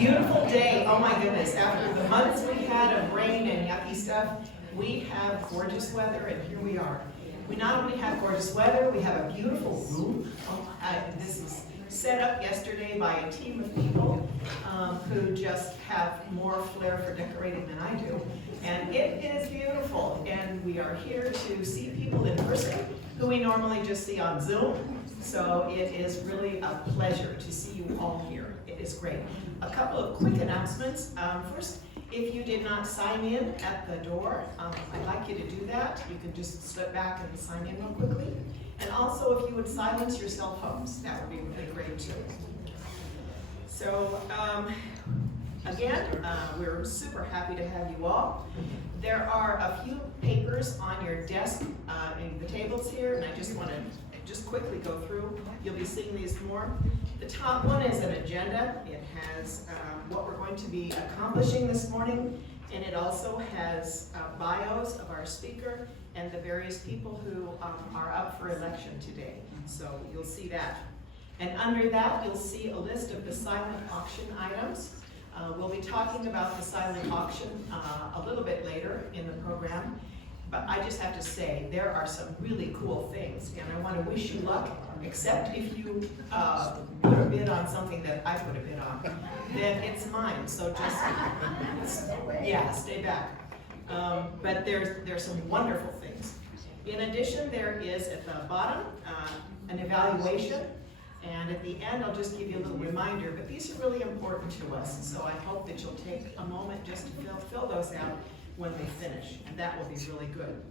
beautiful day. Oh my goodness, after the months we had of rain and yucky stuff, we have gorgeous weather, and here we are. We not only have gorgeous weather, we have a beautiful room. This was set up yesterday by a team of people who just have more flair for decorating than I do. And it is beautiful, and we are here to see people in person who we normally just see on Zoom. So it is really a pleasure to see you all here. It is great. A couple of quick announcements. First, if you did not sign in at the door, I'd like you to do that. You can just slip back and sign in real quickly. And also, if you would silence your cell phones, that would be really great too. So, again, we're super happy to have you all. There are a few papers on your desk in the tables here, and I just want to quickly go through. You'll be seeing these more. The top one is an agenda. It has what we're going to be accomplishing this morning, and it also has bios of our speaker and the various people who are up for election today. So you'll see that. And under that, you'll see a list of the silent auction items. We'll be talking about the silent auction a little bit later in the program. But I just have to say, there are some really cool things, and I want to wish you luck, except if you put a bid on something that I put a bid on, then it's mine, so just, yeah, stay back. But there's some wonderful things. In addition, there is at the bottom an evaluation, and at the end, I'll just give you a little reminder, but these are really important to us, so I hope that you'll take a moment just to fill those out when they finish, and that will be really good.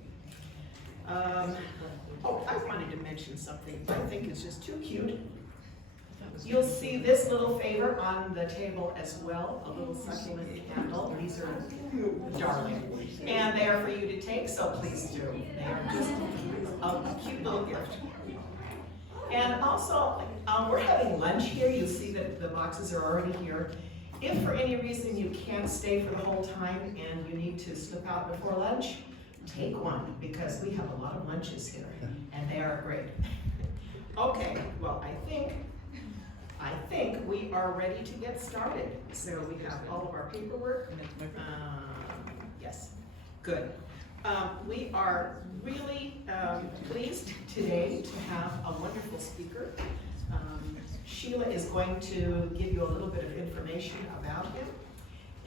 Oh, I wanted to mention something I think is just too cute. You'll see this little favor on the table as well, a little succulent candle. These are darling, and they are for you to take, so please do. They are just a cute little gift. And also, we're having lunch here. You'll see that the boxes are already here. If for any reason you can't stay for the whole time and you need to slip out before lunch, take one, because we have a lot of lunches here, and they are great. Okay, well, I think we are ready to get started. So we have all of our paperwork. Yes, good. We are really pleased today to have a wonderful speaker. Sheila is going to give you a little bit of information about him,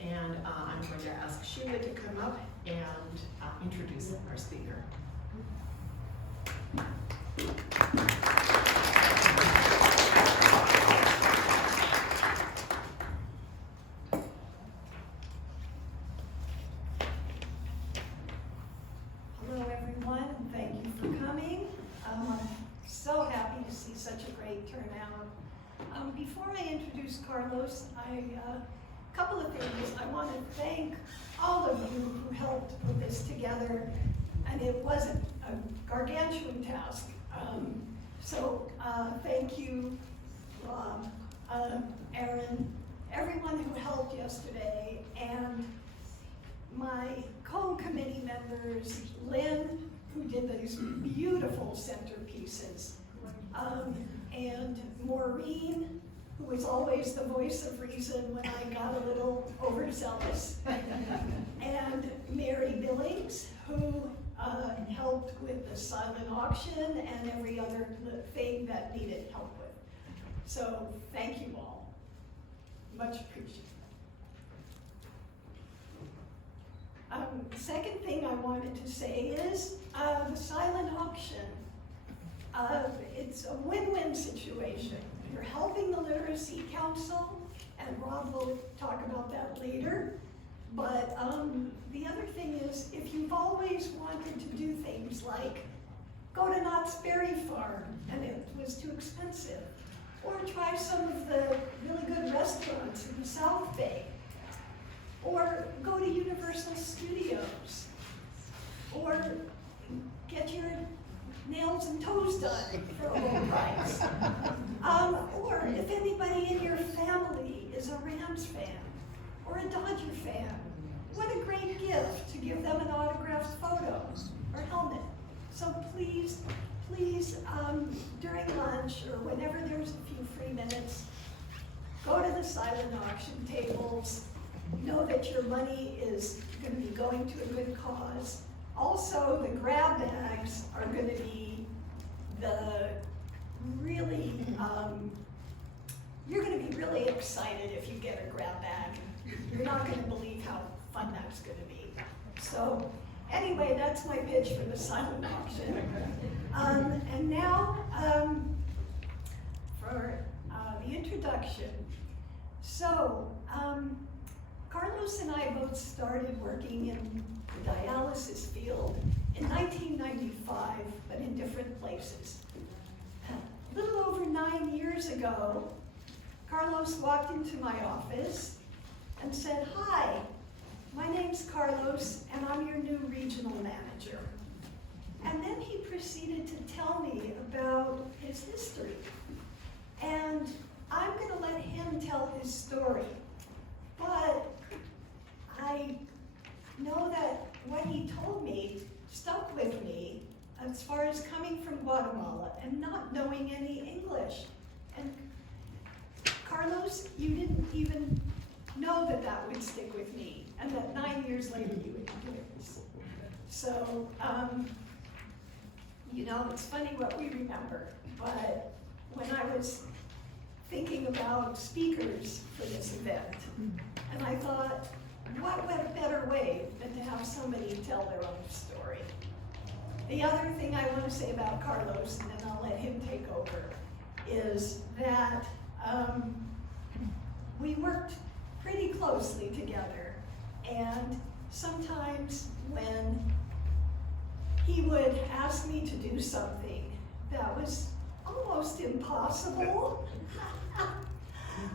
and I'm going to ask Sheila to come up and introduce our speaker. Hello everyone, and thank you for coming. I'm so happy to see such a great turnout. Before I introduce Carlos, a couple of things. I want to thank all of you who helped put this together, and it wasn't a gargantuan task. So thank you, Rob, Aaron, everyone who helped yesterday, and my co-committee members, Lynn, who did these beautiful centerpieces, and Maureen, who was always the voice of reason when I got a little overzealous, and Mary Billings, who helped with the silent auction and every other thing that needed help with. So thank you all. Much appreciated. Second thing I wanted to say is the silent auction. It's a win-win situation. You're helping the Literacy Council, and Rob will talk about that later. But the other thing is, if you've always wanted to do things like go to Knott's Berry Farm and it was too expensive, or try some of the really good restaurants in the South Bay, or go to Universal Studios, or get your nails and toes done for a low price. Or if anybody in your family is a Rams fan or a Dodger fan, what a great gift to give them an autographed photo or helmet. So please, during lunch or whenever there's a few free minutes, go to the silent auction tables, know that your money is gonna be going to a good cause. Also, the grab bags are gonna be the really, you're gonna be really excited if you get a grab bag. You're not gonna believe how fun that's gonna be. So, anyway, that's my pitch for the silent auction. And now, for the introduction. So, Carlos and I both started working in the dialysis field in 1995, but in different places. A little over 9 years ago, Carlos walked into my office and said, "Hi, my name's Carlos, and I'm your new regional manager." And then he proceeded to tell me about his history. And I'm gonna let him tell his story. But I know that what he told me stuck with me as far as coming from Guatemala and not knowing any English. And Carlos, you didn't even know that that would stick with me, and that 9 years later you would do this. So, you know, it's funny what we remember, but when I was thinking about speakers for this event, and I thought, what better way than to have somebody tell their own story? The other thing I want to say about Carlos, and then I'll let him take over, is that we worked pretty closely together, and sometimes when he would ask me to do something that was almost impossible,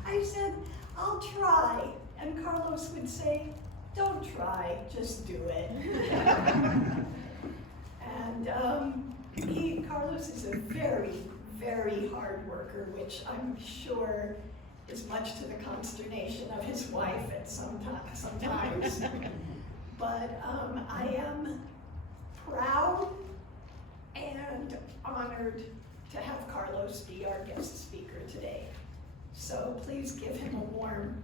I said, "I'll try." And Carlos would say, "Don't try, just do it." And Carlos is a very, very hard worker, which I'm sure is much to the consternation of his wife at sometimes. But I am proud and honored to have Carlos be our guest speaker today. So please give him a warm